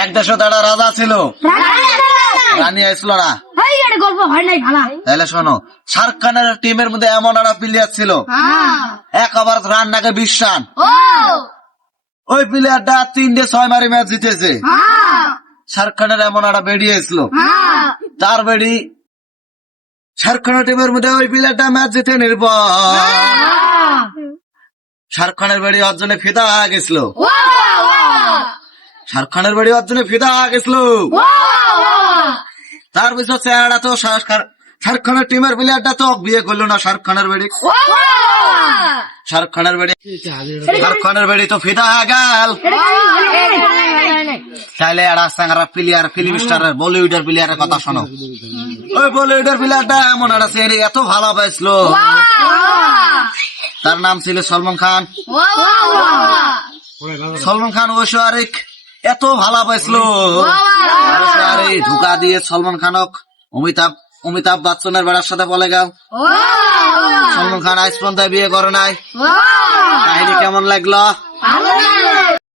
এক দেশে একটা রাজা ছিল, রানী আসছিল না। গল্প হয় নাই ভালো। তাহলে শোনো, শাহরুখ খানের টিমের মধ্যে এমন একটা প্লেয়ার ছিল, এক ওভার রান নাকি 20 রান। ওই প্লেয়ারটা 3-6 মারি ম্যাচ জিতেছে। শাহরুখ খানের এমন একটা বেরিয়েছিল, তার বেড়ি শাহরুখ খানের টিমের মধ্যে ওই প্লেয়ারটা ম্যাচ জিতে নির্ভর। শাহরুখ খানের বাড়ি অর্জনে ফিদা হয়ে গেছিল, শাহরুখ খানের বাড়ি অর্জনে ফিদা হয়ে গেছিল। তার পিছর চেহারা তো শাহরুখ খানের টিমের প্লেয়ারটা তো বিয়ে করলো না। শাহরুখ খানের বাড়ি তো ফিদা হয়ে গেল। চাইলে একটা প্লেয়ার, ফিল্ম স্টারের, বলিউডের প্লেয়ারের কথা শোনো। ওই বলিউডের প্লেয়ারটা এমন একটা চেহারা এত ভালো পাইছিল, তার নাম ছিল সলমান খান। সলমান খান ঐশ্বরিক এত ভালো পাইছিল, ধোকা দিয়ে সলমান খানক অমিতাভ বচ্চনের বেড়ার সাথে বলে গেল। সলমান খান আজ পর্যন্ত বিয়ে করে নাই। কাহিনী কেমন লাগলো?